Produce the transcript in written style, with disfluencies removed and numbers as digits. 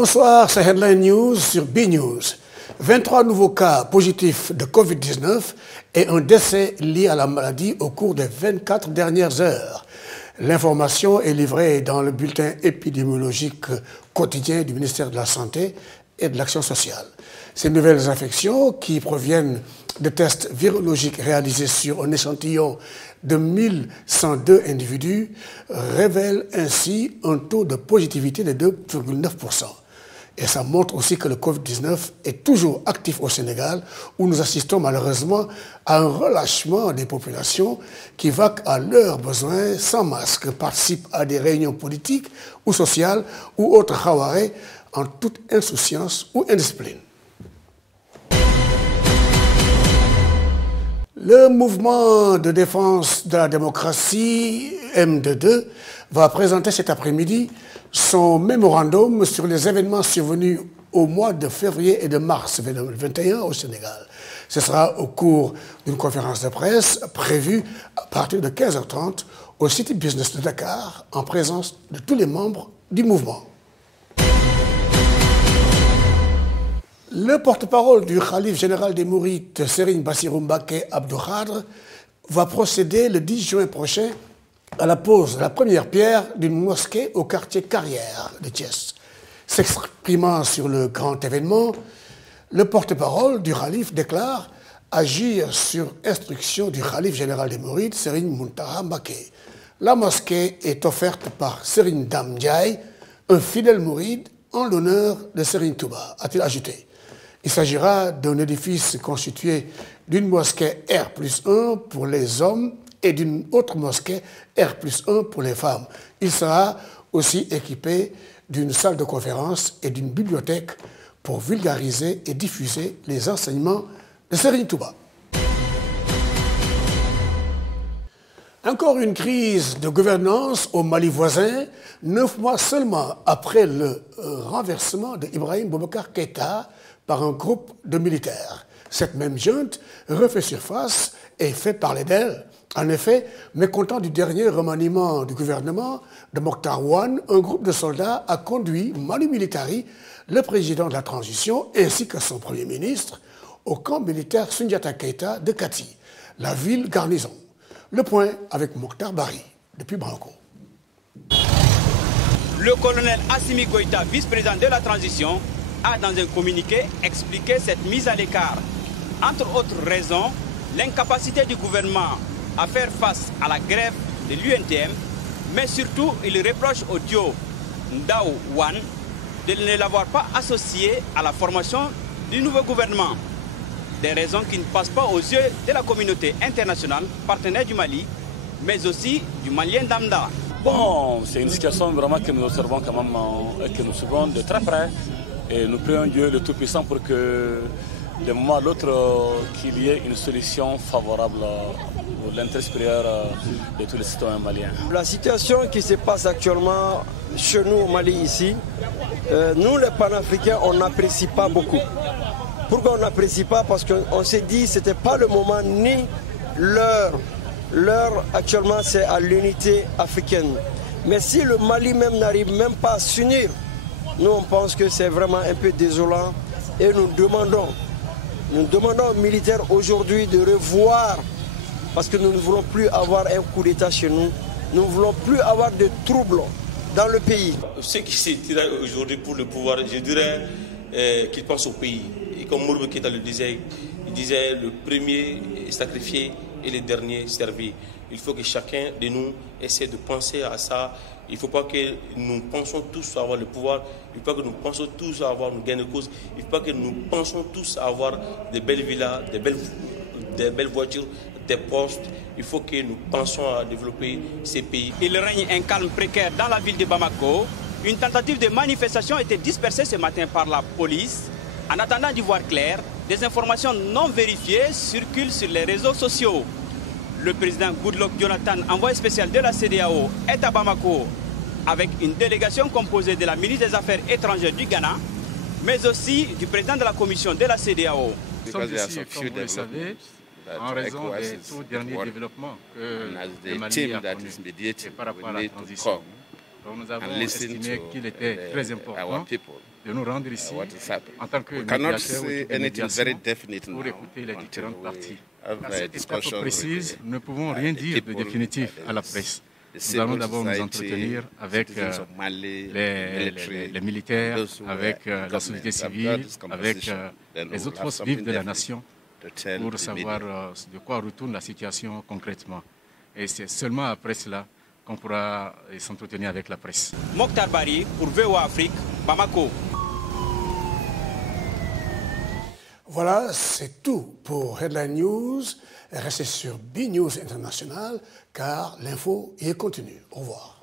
Bonsoir, c'est Headline News sur B-News. 23 nouveaux cas positifs de Covid-19 et un décès lié à la maladie au cours des 24 dernières heures. L'information est livrée dans le bulletin épidémiologique quotidien du ministère de la Santé et de l'Action sociale. Ces nouvelles infections, qui proviennent de tests virologiques réalisés sur un échantillon de 1102 individus, révèlent ainsi un taux de positivité de 2,9%. Et ça montre aussi que le Covid-19 est toujours actif au Sénégal, où nous assistons malheureusement à un relâchement des populations qui vaquent à leurs besoins sans masque, participent à des réunions politiques ou sociales ou autres khawarés en toute insouciance ou indiscipline. Le mouvement de défense de la démocratie, M22, va présenter cet après-midi son mémorandum sur les événements survenus au mois de février et de mars 2021 au Sénégal. Ce sera au cours d'une conférence de presse prévue à partir de 15h30 au City Business de Dakar, en présence de tous les membres du mouvement. Le porte-parole du Khalife général des Mourides, Serigne Bassirou Mbacké Abdou Khadre, va procéder le 10 juin prochain à la pose de la première pierre d'une mosquée au quartier Carrière de Thiès. S'exprimant sur le grand événement, le porte-parole du Khalife déclare agir sur instruction du Khalife général des Mourides, Serigne Mountakha Mbacké. La mosquée est offerte par Serigne Dame Ndiaye, un fidèle mouride, en l'honneur de Serigne Touba, a-t-il ajouté. Il s'agira d'un édifice constitué d'une mosquée R+1 pour les hommes et d'une autre mosquée R+1 pour les femmes. Il sera aussi équipé d'une salle de conférence et d'une bibliothèque pour vulgariser et diffuser les enseignements de Serigne Touba. Encore une crise de gouvernance au Mali voisin, 9 mois seulement après le renversement de Ibrahim Boubacar Keïta par un groupe de militaires. Cette même junte refait surface et fait parler d'elle. En effet, mécontent du dernier remaniement du gouvernement de Mokhtar Ouane, un groupe de soldats a conduit Manu Militari, le président de la transition, ainsi que son premier ministre, au camp militaire Sundiata Keïta de Kati, la ville garnison. Le point avec Mokhtar Bari, depuis Branco. Le colonel Assimi Goïta, vice-président de la transition, a dans un communiqué expliqué cette mise à l'écart. Entre autres raisons, l'incapacité du gouvernement à faire face à la grève de l'UNTM, mais surtout il reproche au duo Ndao Wan de ne l'avoir pas associé à la formation du nouveau gouvernement. Des raisons qui ne passent pas aux yeux de la communauté internationale, partenaire du Mali, mais aussi du Malien Damda. Bon, c'est une situation vraiment que nous observons quand même et que nous suivons de très près. Et nous prions Dieu le Tout-Puissant pour que, d'un moment à l'autre, qu'il y ait une solution favorable pour l'intérêt supérieur de tous les citoyens maliens. La situation qui se passe actuellement chez nous au Mali ici, nous les panafricains, on n'apprécie pas beaucoup. Pourquoi on n'apprécie pas? Parce qu'on s'est dit que ce n'était pas le moment ni l'heure. L'heure actuellement c'est à l'unité africaine. Mais si le Mali même n'arrive même pas à s'unir, nous on pense que c'est vraiment un peu désolant et nous demandons aux militaires aujourd'hui de revoir, parce que nous ne voulons plus avoir un coup d'État chez nous, nous ne voulons plus avoir de troubles dans le pays. Ceux qui se tirent aujourd'hui pour le pouvoir, je dirais qu'ils pensent au pays. Et comme Mouroubou Keïta le disait, il disait le premier est sacrifié et le dernier servi. Il faut que chacun de nous essaie de penser à ça. Il ne faut pas que nous pensions tous à avoir le pouvoir. Il ne faut pas que nous pensions tous à avoir une gain de cause. Il ne faut pas que nous pensions tous à avoir des belles villas, des belles voitures, des postes. Il faut que nous pensions à développer ces pays. Il règne un calme précaire dans la ville de Bamako. Une tentative de manifestation a été dispersée ce matin par la police. En attendant d'y voir clair, des informations non vérifiées circulent sur les réseaux sociaux. Le président Goodluck Jonathan, envoyé spécial de la CEDEAO, est à Bamako avec une délégation composée de la ministre des Affaires étrangères du Ghana, mais aussi du président de la commission de la CEDEAO. Nous sommes ici, comme vous le savez, en raison des tout derniers développements que le Mali a connus par rapport à la transition. Donc nous avons estimé qu'il était très important de de nous rendre ici en tant que médiateur pour écouter les différentes parties. À cette étape précise, nous ne pouvons rien dire de définitif à la presse. Nous allons d'abord nous entretenir avec les militaires, avec la société civile, avec les autres forces vives de la nation pour savoir de quoi retourne la situation concrètement. Et c'est seulement après cela qu'on pourra s'entretenir avec la presse. Mokhtar Bari pour VOA Afrique, Bamako. Voilà, c'est tout pour Headline News. Restez sur BNews International car l'info y continue. Au revoir.